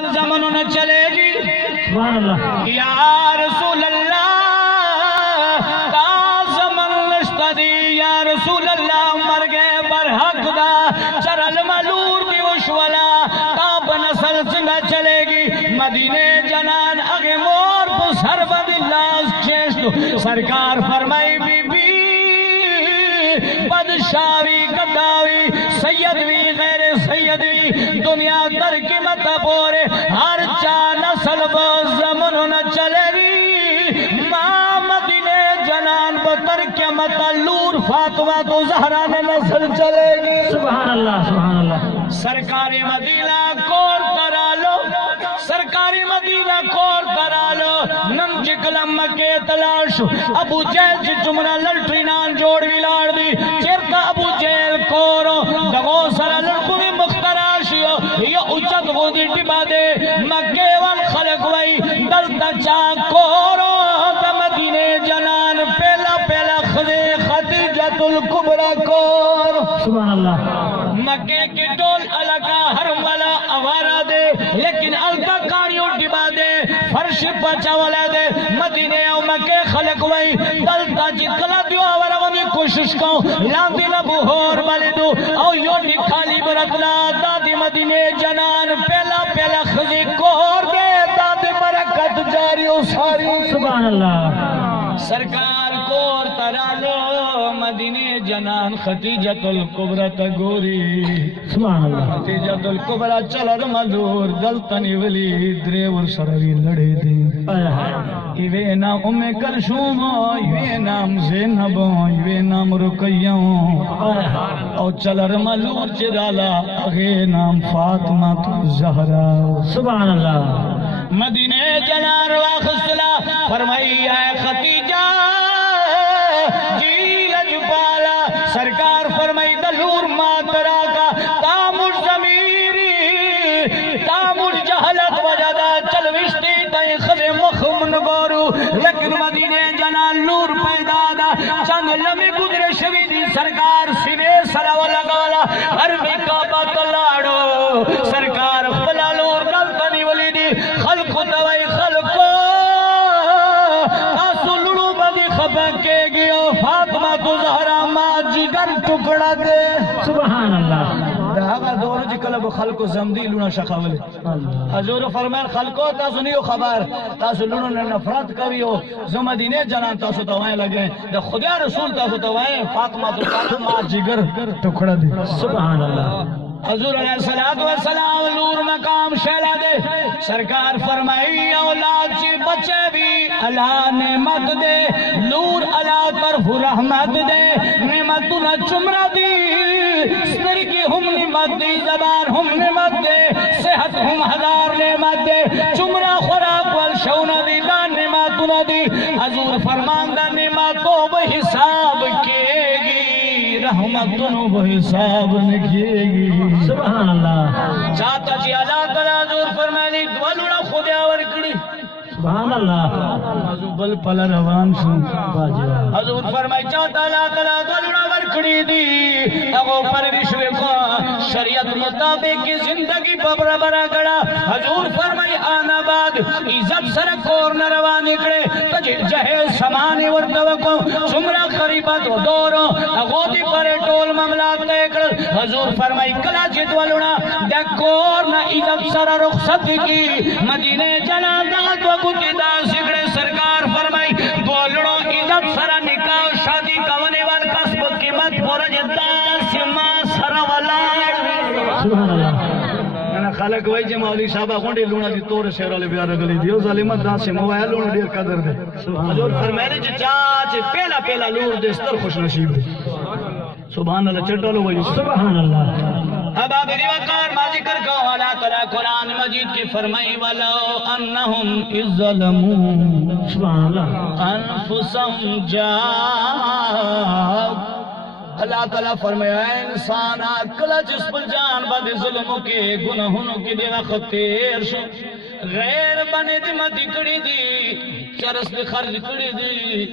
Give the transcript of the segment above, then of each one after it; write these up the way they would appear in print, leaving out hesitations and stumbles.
نسل زمانوں نہ چلے گی سبحان اللہ یا رسول اللہ تا زمن نشتدی یا رسول اللہ مر گئے برحق دا چرل ملور بھی وشولا تا بنسل سنگا چلے گی مدینے جنان اگے مور پو سر بد اللہ چیشتو سرکار فرمائی بی بی بدشاوی گداوی سیدوی غیر سیدوی دنیا در کی مت پورے ہر چا نسل باز زمنوں نہ چلے گی ماں مدینے جنان بتر کے مت لور فاطمہ تو زہرا نے نسل چلے گی سبحان اللہ سرکار مدینہ کور کرا لو سرکار مدینہ کور کرا لو نم جکلم مکے تلاش ابو جیل چی چمرا للٹرینان جوڑ بھی لار دی چرکا ابو جیل کورو دغو سر للکوی مختراشیو یہ اچت غودی ٹبا دے مکے والخلق وی دلتا چاک کورو دا مدینے جنان پہلا پہلا خدے خدیجت الکبرى کور سبحان اللہ مکے کی ٹول علاقہ حرم والا آوارہ دے لیکن الکا کاریوں ڈبا دے فرش پچا والا دے مدینے او مکے خلق وئی دلتا جی کلا دیو آوارہ ومی کوشش کو لاندی نبو ہور بالی دو او یو نکھالی برکلا دادی مدینے جنان پہلا پہلا خزی کور دے دادی برکت جاریوں ساری سبحان اللہ سرکار کور ترالو مدینے جنان خدیجت الکبرى تگوری سبحان اللہ خدیجت الکبرى چلر ملور دلتنی ولی دریور سروی لڑے دی ایوے نام ام کلثوم ایوے نام زینب ایوے نام رقیہ او چلر ملور چرالا اگے نام فاطمہ تو زہرا سبحان اللہ مدینے جنان واخصلا فرمائی اے خدیجہ جی لجپالا سرکار فرمائی دلور ماترا کا تامر ضمیری تامر جہلت وجدہ چلوشتی تائی خد مخم نگورو لیکن مدینے جنان نور پیدا دا چند لمی گزر شویدی سرکار سینے سلاو لگالا ہر میں کعبہ تلاڑو سرکار خلا لور گلتنی ولی دی خلق دوائی خلقو تاسو لڑو بدی خبکے گیو فاطمہ تو زہرا ماں جگر ٹکڑا دے سبحان اللہ دہاگا دورو جی کلب خلقو زمدی لونا شخاولے حضور فرمائن خلقو تاسو نیو خبر تاسو لونو نے نفرت کبیو زمدینے جنان تاسو توائیں لگیں دا خدا رسول تاسو توائیں فاطمہ تو زہرا ماں جگر ٹکڑا دے سبحان اللہ حضور علیہ السلام نور مقام شہلا دے سرکار فرمائی اولاد چی بچے بھی اللہ نعمت دے نور اللہ طرف رحمت دے نعمتوں نہ چمرا دی سر کی ہم نعمت دی زبان ہم نعمت دے صحت ہم ہزار نعمت دے چمرا خوراک والشونہ دی لا نعمتوں نہ دی حضور فرمان دا نعمتوں بحساب کیے گی رحمتوں بحساب نکیے گی سبحان اللہ چاہتا جی اللہ تعالیٰ حضور فرمائنی دولوڑا خود آور کڑی سبحان اللہ حضور بل پلا روان شو واجب حضور فرمائی چاہتا اللہ تعالیٰ دولوڑا ورکڑی دی اگو پروشوے کو شریعت مطابق کی زندگی ببرا برا گڑا حضور فرمائی آنا بعد عزت سرکور نروان اکڑے تجھے جہیز سمانی وردوکو سمرا قریبت و دورو اگو دی پرے ٹول مملات اکڑ حضور فرمائی کلا جدولونا دیکھور نا عزت سر رخصت کی مدینے جنان داد و گتی دا سکڑے سرکار فرمائی دولوڑو عزت سر نکاح شادی کوانے وال کسب قیمت پورج داس ما سر والار سبحان اللہ انا خالق وای چې مولوی صاحب غونډې لونه دي تور شهراله بیا راغلي دی او ظالمت داس موبایل لونه ډیر قدر دی حضور فرمایلی چې چا پہلا پہلا لور دې ستر خوش نصیب دی سبحان اللہ چټالو وای سبحان اللہ اب آپ ریوکار ما ذکر کو اللہ تعالیٰ قرآن مجید کی فرمائی ولو انہم اذ ظلمون سبحان اللہ انفسهم جاء اللہ تعالیٰ فرمایا انسان کلا جس پر جان بدی ظلموں کے گناہوں کی دی وقت تیر شو غیر بنے دی مدی کڑی دی چرس دی خرج کڑی دی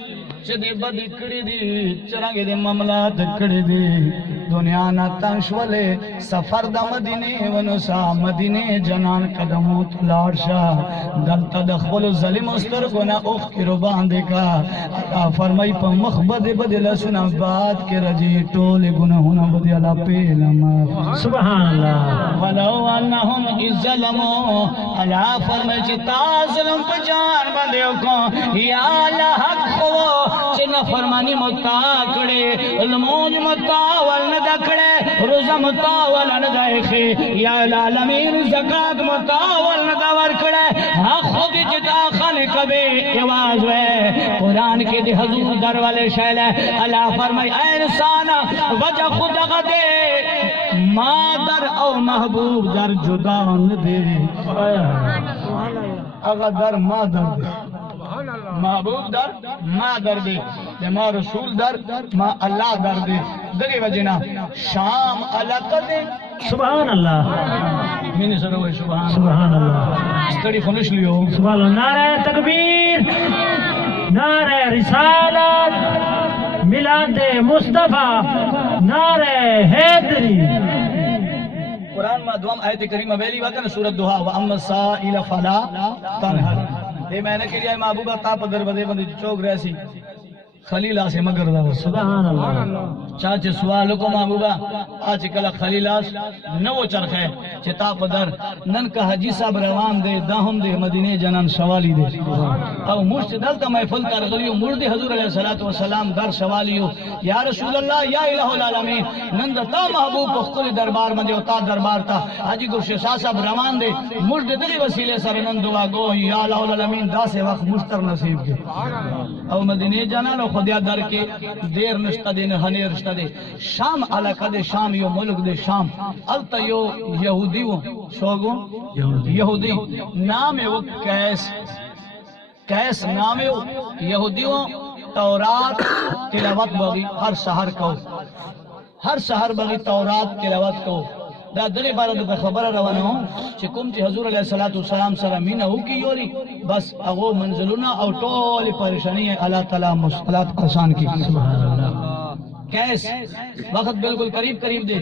چدی بدی کڑی دی چرانگی دی معاملات کڑی دی دنیا نا تنشولے سفر دا مدینے ونسا مدینے جنان قدمو تلارشا دلتا دخبل ظلم استر گنا اوخ کی رو باندے کا اللہ فرمائی پا مخبد بدل سنا بات کے رجی ٹول گناہونا بدلا پیلما سبحان اللہ ولو انہم از ظلمو اللہ فرمائی چتا ظلم پا جان بندیو کو یا لحق خو چنا فرمانی متاکڑے الموج متاول ندکڑے روزہ متاول ندائخی یا العالمین زکاة متاول ندور کڑے حق خود جدا خان کبھی یواز وے قرآن کی دی حضور در والے شہل ہے اللہ فرمائی اے انسانا وجہ خود غدے مادر او محبوب در جدا ندے اگر در مادر دے محبوب در ما در دے ما رسول در ما اللہ در دے دری وجنا شام علاقہ دے سبحان اللہ میں نے سر ہوئے سبحان اللہ ستڑی خنش لیو سبحان اللہ نعرہ تکبیر نعرہ رسالت میلاد مصطفیٰ نعرہ حیدری قرآن میں دوام آیت کریمہ بیلی وقت سورت دعا وَأَمَّا السَّائِلَ فَلَا تَنْهَرْ یہ میں نے کہ لیا محبوبہ تاپ دروازے بندی چوک رہسی خلیلہ سے مگر دا سبحان اللہ چاچے سوالو کو محبوبہ آج کلا خلیلاس نو چرخ ہے چتا پدر نن کا حجی صاحب روان دے داہم دے مدینے جنان شوالی دے او مشت دلتا محفل کر غلیو مرد حضور علیہ السلام در شوالیو یا رسول اللہ یا الہ العالمین نن دا تا محبوب پختل دربار مندے و تا دربار تا حجی گرش شاہ صاحب روان دے مرد دلی وسیلے سر نن دعا گو یا الہ العالمین دا سے وقت مشتر نصیب دے او مدینے جنان و خودیا در کے دیر نشتہ دے نہنے رشتہ دے شام علاقہ دے شام یو ملک دے شام التا یو یہودی و شوگو یہودی نام وہ کیس نام وہ یہودی و تورات تلاوت بغی ہر سہر کو ہر سہر بغی تورات تلاوت کو دا دلی بارا دا خبر روانه ہوں چکم چی حضور علیہ السلام سر مینہ ہو کی یوری بس اغو منزلونا او طول پریشانی ہے اللہ تعالیٰ مصطلات قرسان کی سبحان اللہ کیس وقت بالکل قریب دے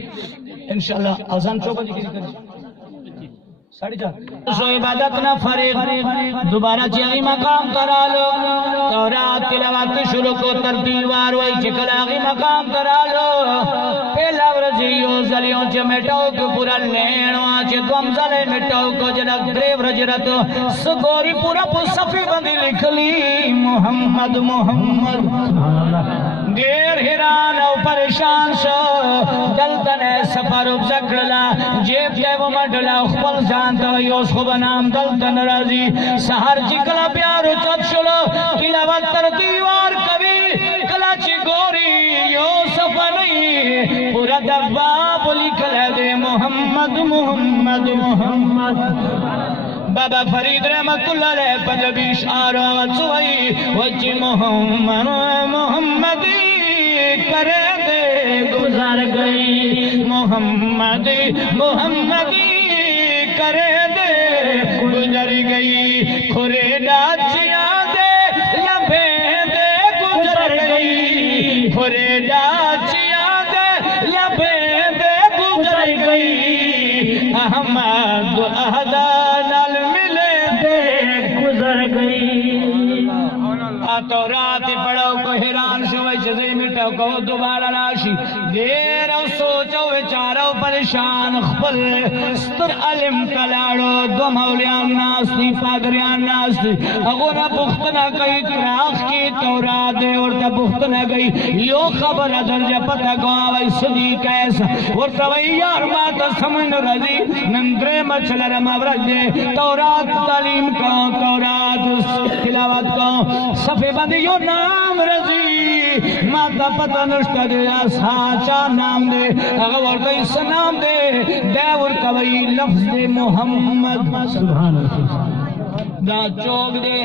انشاءاللہ آزان چوبہ جی کسی کریں ساڑھی چاہ سو عبادت نہ فریق دوبارہ چیئی مقام کرا لو تورات تلاوات شروع کو ترتیل واروئی چکلاغی مقام کرا لو پہلا ورزیو زلیوں چے مٹاو کو پورا لینو آچے دوم زلے مٹاو کو جنک دریو رجرتو سگوری پورا پسفی بندی لکھ لی محمد سبحان اللہ دیر حیران او پریشان شو دلتن سفر بزکرلا جیب جیب مڈلا اخبر جانتا یوس خوب نام دلتن رازی سہر چکلا پیارو چت شلو تلاوت تر دیوار کبھی کلاچی گوری یوسف نہیں پورا دباب لکھل دے محمد محمد محمد بابا فرید رحمت اللہ علیہ پنجبی شعرات سوئی وچی محمد محمدی کرے دے گزر گئی محمد محمدی کرے دے گزر گئی کھرے ڈاچیاں دے لبے دے گزر گئی کھرے ڈاچیاں دے لبے دے گزر گئی احمد احدان تو رات پڑھو کو حیران شوئی چیزیں مٹھو کو دوبارہ راشی دیر او سوچو وچارو پریشان خپل ستر علم کلاڑو دو مولیان ناستی پادریان ناستی اگونا پختنا کئی تراخ کی تورات دے ورطا پختنا گئی یو خبر درجہ پتہ کو آوائی صدیق ایسا ورطا وی یار ماتا سمن رضی نندرے مچل رمورج دے تورات تعلیم کرو تورات تلاوت کرو صفی بندی یو نام رضی ماتا پتہ نشتا دے ساچا نام دے اگر ورطا اس نام دے ورطا وی لفظ دے محمد سبحان اللہ دا چوک دے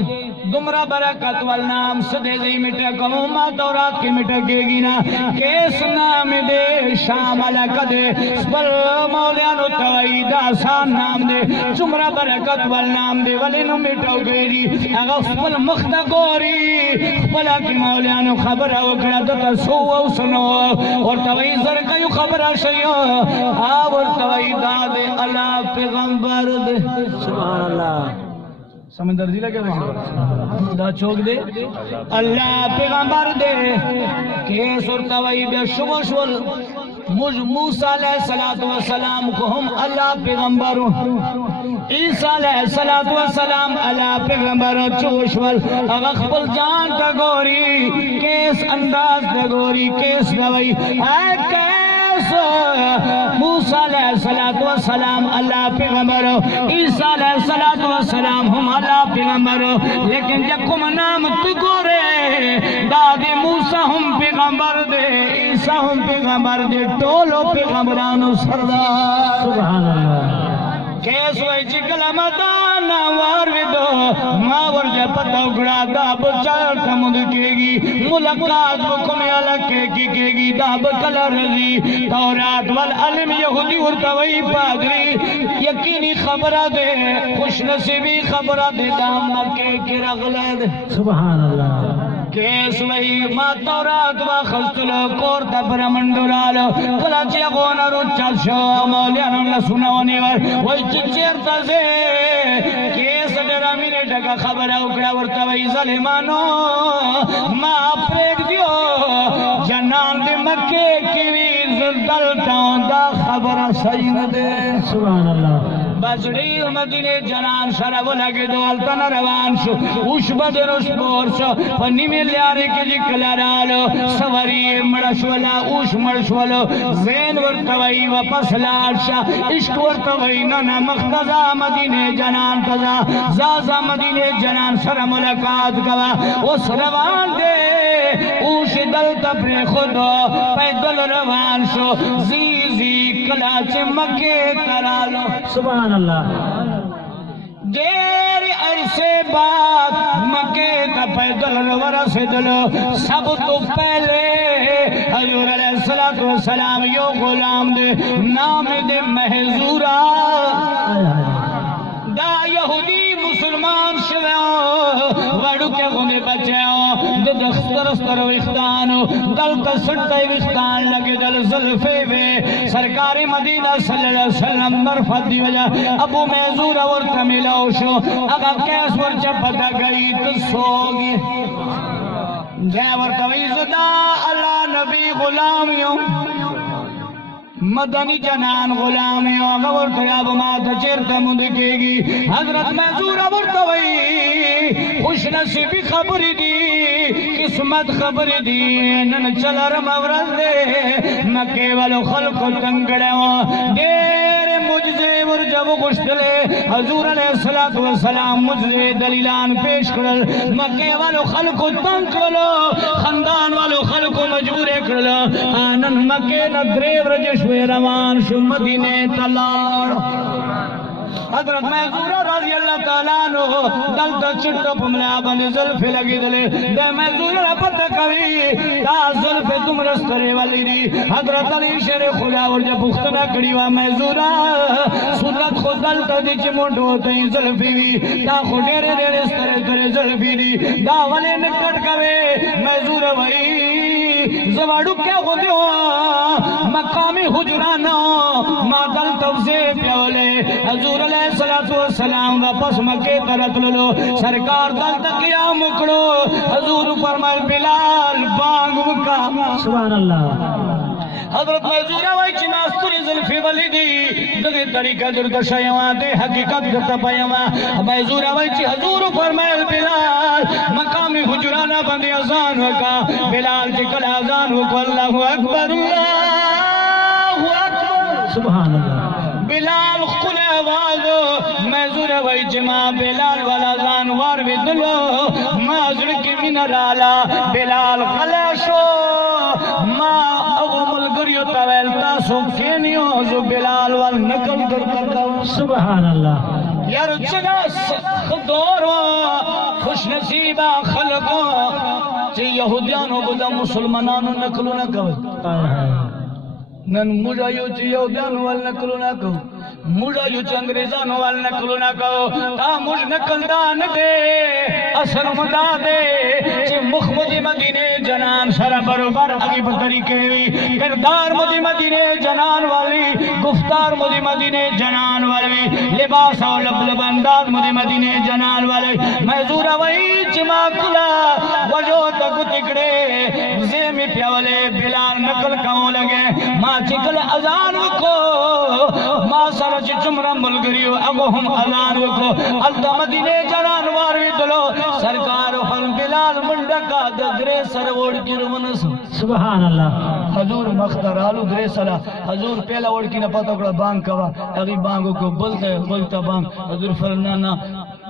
گمرہ برکت والنام سدے دی مٹے کموما دورات کی مٹے گے گی نا کیس نام دے شام علاقہ دے سپل مولیانو توائی دا سان نام دے چمرہ برکت والنام دے ولی نو مٹو گئی دی اگا سپل مخت گوری سپلا کی مولیانو خبر وکڑا دتا سو او سنو اور توائی زرکیو خبر شیو آور توائی دا دے اللہ پیغمبر دے سبحان اللہ سمندر دی لگے دا چوک دے اللہ پیغمبر دے کیس اور توائی بے شمشول مجھ موسیٰ علیہ السلام کو ہم اللہ پیغمبر عیسیٰ علیہ السلام اللہ پیغمبر چوشول اغخبل جان تا گوری کیس انداز تا گوری کیس توائی اے کیس موسیٰ علیہ السلام اللہ پیغمبر عیسیٰ علیہ السلام ہم اللہ پیغمبر لیکن جکم نام تو گورے دادی موسیٰ ہم پیغمبر دے عیسیٰ ہم پیغمبر دے ٹولو پیغمبرانو سردار سبحان اللہ کیس وی چکل مدانا واردو ماور جا پتہ اگڑا داب چار تمد کے گی ملاقات بکم یالکے کی گی داب کلا رضی تورات والعلم یہودی ورطوئی پادری یقینی خبرہ دے خوش نصیبی خبرہ دے دام مکے کی رغلد سبحان اللہ کیس وی ما تورات و خستلو کور تبر مندرالو کلا چی اگونا رو چل شو مولیانو اللہ سنوانی وی چچیر تزے کیس ڈرا میرے ڈگا خبر اکڑا ورطوئی ظلمانو ما پریک دیو جنان دے مکے کیوی زلدلتاؤں دا خبر سجن دے سبحان اللہ بسڑی مدینے جنان شرب لگے دولتن روان شو اوش بدر اوش بور شو پنی میں لیارے کے جی کلارالو سوری مڑشولا اوش مڑشولو زین ورطوئی وپس لارشا عشق ورطوئی نانا مختزا مدینے جنان تزا زازا مدینے جنان سر ملکات گوا اس روان دے اوش دل تپنے خودو پیدل روان شو زیزی کلاچ مکے کرالو سبحان اللہ دیر عرصے بعد مکے کا پیدل ورسدلو سب تو پہلے حضور علیہ السلام یو غلام دے نام دے محضورہ دا یہودی مسلمان شویاں وڑو کے غنے بچیاں دو دخترستر ویختانو دل تسٹے ویختان لگے دل ظلفے وے سرکار مدینہ صلی اللہ علیہ وسلم مرفت دی وجہ ابو محضور ورطا ملاو شو اگا کیس ورچا پتا گئی تو سوگی جے ورطا ویزدہ اللہ نبی غلامیوں مدنی جنان غلامیوں غور تیاب مات چرت مدکے گی حضرت محضور ورطوئی خوش نصیبی خبر دی قسمت خبر دی نن چلر مورد دے مکے والو خلق تنگڑے دیر مجزے ورجب گشتلے حضور علیہ السلام مجزے دلیلان پیش کرل مکے والو خلق تنگ کرلو خاندان والو خلق مجبورے کرلو آنن مکے ندریب رجش روان شو مدینے تلار حضرت محضور رضی اللہ تعالیٰ عنہ دلتا چٹا پملا بند ظلف لگی دلے دے محضور پتہ کبھی تا ظلف تم رسترے والی دی حضرت علی شیر خدا ورجا پختنا کڑیوا محضورا سنت خود دلتا دی چی موٹو ہوتا ہی ظلفی وی تا خود دیرے دیرے سترے ترے ظلفی دی دا والے نکٹ کبھی محضور وی زوارو کیا خودیو مقامی حجرانا ما دلتا وزے پیولے حضور علیہ السلام واپس مکے ترک لو سرکار دل تقیام اکڑو حضور فرمائے بلال بانگ مکا سبحان اللہ حضرت محضورہ وائی چناستری ظلفی ولی دی دغی طریقہ دردشہ یوان دے حقیقت کرتا پایما محضورہ وائی چی حضور فرمائے بلال مقامی حجرانہ بندی ازان وکا بلال چی کل ازان وکا اللہ اکبر اللہ اکبر سبحان اللہ بلال خل آوازو محضور وی جمع بلال والا زانوار وی دلو مازر کی منرالا بلال خلاشو ما اغو ملگریو تاویل تاسو کینیو زو بلال وال نکل در کرتا سبحان اللہ یار چگا خدورو خوش نصیبہ خلقو چی یہودیانو بدا مسلمانانو نکلو نکو نن مجھایو چی یہودیانو وال نکلو نکو مجھایو چی انگریزانو وال نکلو نکو تا مجھ نکل دان دے اثر مدا دے چی مخمدی مدینے جنان سر بروبر اگی بکری کہوی کردار مدی مدینے جنان والی گفتار مدی مدینے جنان والی لباس و لب لبندار مدی مدینے جنان والی محضور وی چما کلا وجو تک تکڑے زیمی پیولے بلال نکل کہوں لگے ما چکل ازان کو ما سرچ چمرا ملگریو اگو ہم ازان کو التا مدینے جنان واروی دلو سرکار فرم بلال منڈکا درے سروڑ کی رمنس سبحان اللہ حضور مخترالو درے سلا حضور پہلا وڑ کی نپاتا کڑا بانگ کوا اگی بانگو کو بلتا بانگ حضور فرمانا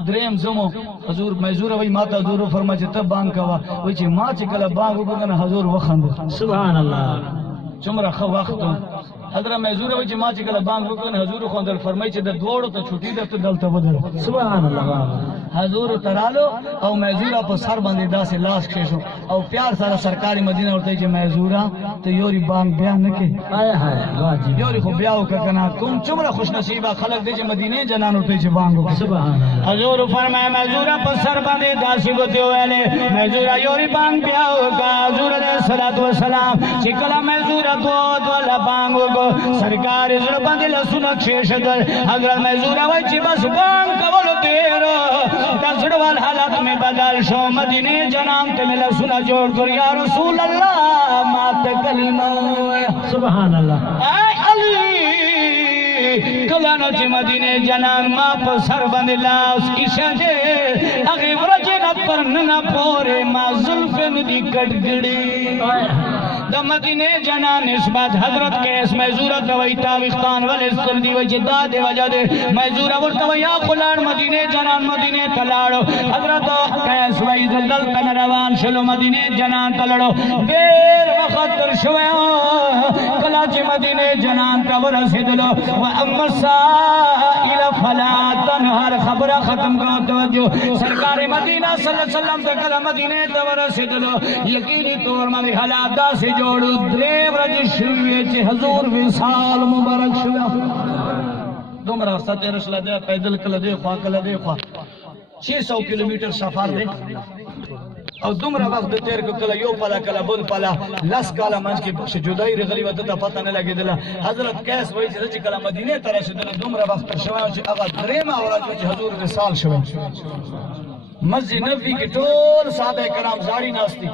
دریم زمو حضور محضور وی ماتا حضور فرما چی تب بانگ کوا وی چی ما چی کلا بانگو کنا حضور وخند سبحان اللہ چمرا خو وقتو حضرت محضور وی چی ما چی کلا بانگو کنا حضور خوندل فرمائی چی در دوڑو تا چھوٹی در تو دلتا بدر سبحان اللہ حضور ترالو او محضورہ پا سر بندی دا سے لاس کشو او پیار سارا سرکاری مدینہ ہوتا ہے چی محضورہ تو یوری بانگ بیان نکے آئے ہائے واجب یوری خوب بیاو کا کنا کم چمرا خوش نصیبہ خلق دے چی مدینہ جنان ہوتا ہے چی بانگو سبحان اللہ حضور فرمائے محضورہ پا سر بندی دا سے گتے ہوئے محضورہ یوری بانگ بیاو کا حضور علیہ السلام چکلا محضورہ دولا بانگو کو سرکاری سر بندی لسنک شیشدر حضرت محضورہ وی چی بس بانگ کولو دیرو تسڑ وال حالت میں بدل شو مدینے جنام تے ملا سنا جوڑ کر یا رسول اللہ مات کلمہ سبحان اللہ اے علی کلانو چی مدینے جنام ما پر سر بند لاس کشا دے اگی ورجنہ پرننا پورے ما ظلفن دی کٹ گڑی دا مدینے جنان نسبت حضرت کے اس محضورت وی تاویختان والستر دی وجہ دا دے وجہ دے محضورہ ورطا یا خلان مدینے جنان مدینے تلاڑو حضرت کیس وی دلدل تن روان شلو مدینے جنان تلڑو بیر وقت شویو کلاچ مدینے جنان کا ورسی دلو و اما سائل فلا تنہر خبر ختم کرو توجہ سرکار مدینہ صلی اللہ علیہ وسلم تکل مدینے تورسی دلو یقینی طور میں حالات دا سے جوڑو دریب رج شوئے چی حضور وصال مبارک شوئے دمرا ستے رسلہ دے پیدل کل دے خواہ کل دے خواہ 600 کلومیٹر سفر دے اور دمرا وقت تیر کو کلا یو پلا کلا بل پلا لس کالا منج کی بخش جدائی رغلی ودتا پتہ نہ لگی دلا حضرت کیس وی چیزا چی کلا مدینے ترہ سے دلا دمرا وقت شوائن چی اگا دریمہ ورا چی حضور وصال شوئے مسجد نبی کی ٹول صحابہ کرام زاری ناستی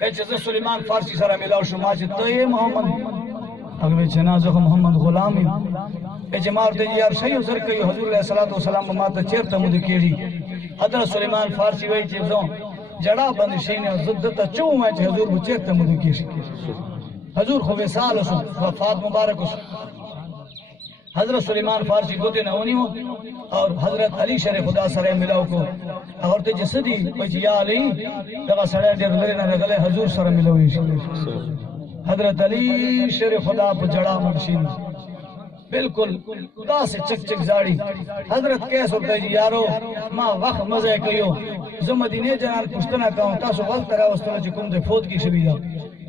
ایچے سلیمان فارسی سارا ملاو شما چی طیب محمد اگوی جنازہ محمد غلامی ایچے مارتے جی یار صحیح حضر کئی حضور علیہ السلام ماتا چیرتا مدی کیڑی حضرت سلیمان فارسی وی چیزوں جڑا بند شین زدتا چون میں حضور بچیرتا مدی کیڑی حضور خوب سال اسو وفات مبارک اسو حضرت سلیمان فارسی گوتے نہونی ہو اور حضرت علی شر خدا سرے ملاو کو اور تے جسدی پچ یا علی دغا سرے دیر لرے نہ رگلے حضور سر ملاوی حضرت علی شر خدا پہ جڑا مکشین بالکل دا سے چک چک زاڑی حضرت کیس ہوتا ہے جی یارو ماں وقت مزے کئیو زمدینے جنان پشتنا کہوں تاسو غلط رہا اس طرح چکم دے فوت کی شبیدہ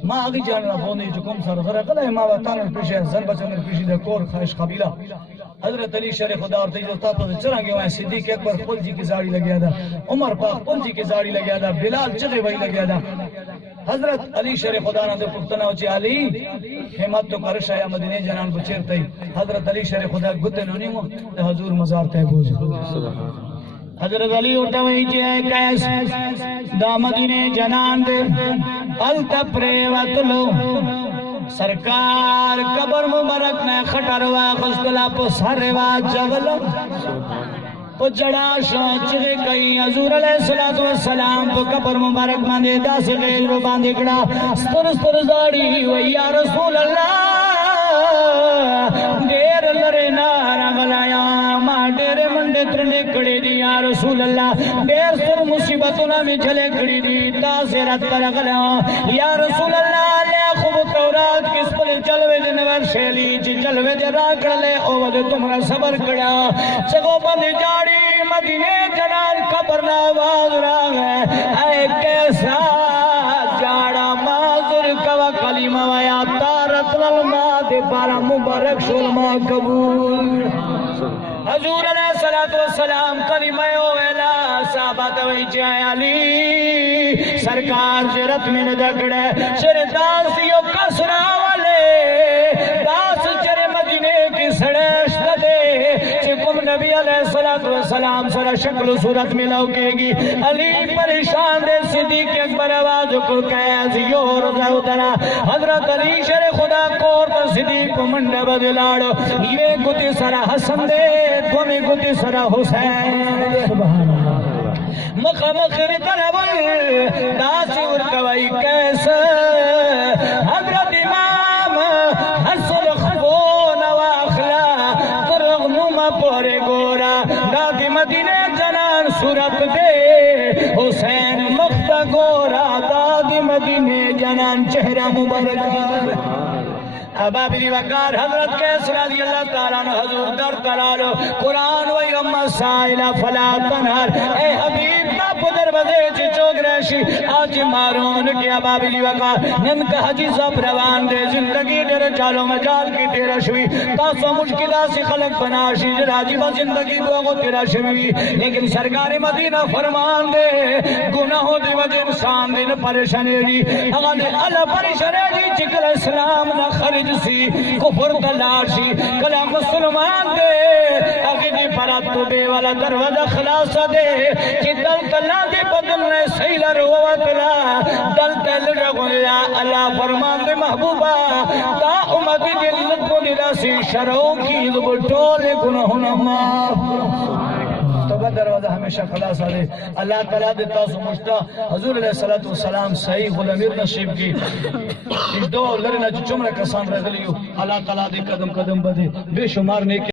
ماں آگی جاننا بوندی چکم سر غرق لئے ماں وطانر پیشے زن بچنر پیشی دے کور خواہش قبیلہ حضرت علی شر خدا اور تیجو تاپا سے چرانگے وہاں صدیق اکبر قل جی کی زاڑی لگیا دا عمر پاک قل جی کی زاڑی لگیا دا بلال چغے وہی لگیا دا حضرت علی شر خدا نے دے پختنا ہوچے علی حمد تو کرش آیا مدینے جنان بچیر تی حضرت علی شر خدا گتے نونی ہوں دے حضور مزار تے بوزی حضرت علی اٹھا وہی چی ہے کیس دا مدینے جنان دے التپرے وطلو سرکار قبر مبارک نے خٹروا خستلا پو سروا جبلو پو جڑا شاچرے کئی حضور علیہ السلام پو قبر مبارک ماندے دا سے غیر رو باندے کڑا ستر زاڑی وی یا رسول اللہ دیر لرے نارا غلایا ماں دیر منڈے ترنے کڑی دی یا رسول اللہ دیر سر مصیبتنا میں جھلے کڑی دی تا سے رات پر غلایا یا رسول اللہ لے خوب تورات کس پلے چلوے دے نور شیلی چی چلوے دے راکڑ لے او دے تمہارا صبر کڑا سگو بند جاڑی مدینے جنان قبر نواز راگ ہے اے کیسا جاڑا معذر کوا کلمہ ویا تارت للما دے بارا مبارک شلما قبول حضور علیہ السلام کلمہ ویلا صحابہ توئی چاہے علی سرکار جرت میں ندکڑے شر داسیو کسرا والے داس چرے مدینے کی سڑیش دے چکم نبی علیہ السلام سر شکل و صورت ملاو کے گی علی پریشان دے صدیق اکبر آواز کو کہا رضا اترا حضرت علی شر خدا کور پر صدیق کو منڈا بدلاڑو یہ گتی سرا حسن دے تمہیں گتی سرا حسین سبحان اللہ مخمخر طلبل داسی ارکوائی کیسا حضرت امام حسن خبون واخلا ترغنم پورے گورا دادی مدینے جنان صورت دے حسین مخت گورا دادی مدینے جنان چہرہ مبارک ابابی وقار حضرت کیس رضی اللہ تعالیٰ عنہ حضور در تلالو قرآن وی اما سائلہ فلا تنہر اے حبیب تا پدر بدے چی چوک رشی آج مارون کی ابابی وقار نن کا حجی سب روان دے زندگی در چالو مجال کی تیرا شوی تاسو مشکلہ سی خلق بناشی جراجی با زندگی بوگو تیرا شوی لیکن سرکار مدینہ فرمان دے گناہوں دی وجہ انسان دے پریشانے دی اگر دے اللہ پریشانے دی چکل اسلام نہ خرج سی کفر تلاشی کلا مسلمان دے اگی دی پراتو بے والا دروازہ خلاص دے کہ دل تلا دے بدل نے سیل رواتلا دل تل رغلا اللہ فرمان دے محبوبہ تا امتی دل کو دلاسی شرعوں کی دبٹول گناہنا معاف توبہ دروازہ ہمیشہ خلاص دے اللہ تعالیٰ دے تاسو مشتا حضور علیہ السلام صحیح خود امیر نصیب کی اس دو لرنا چمرہ کسان رہ گلیو اللہ تعالیٰ دے قدم قدم بدے بے شمار نیک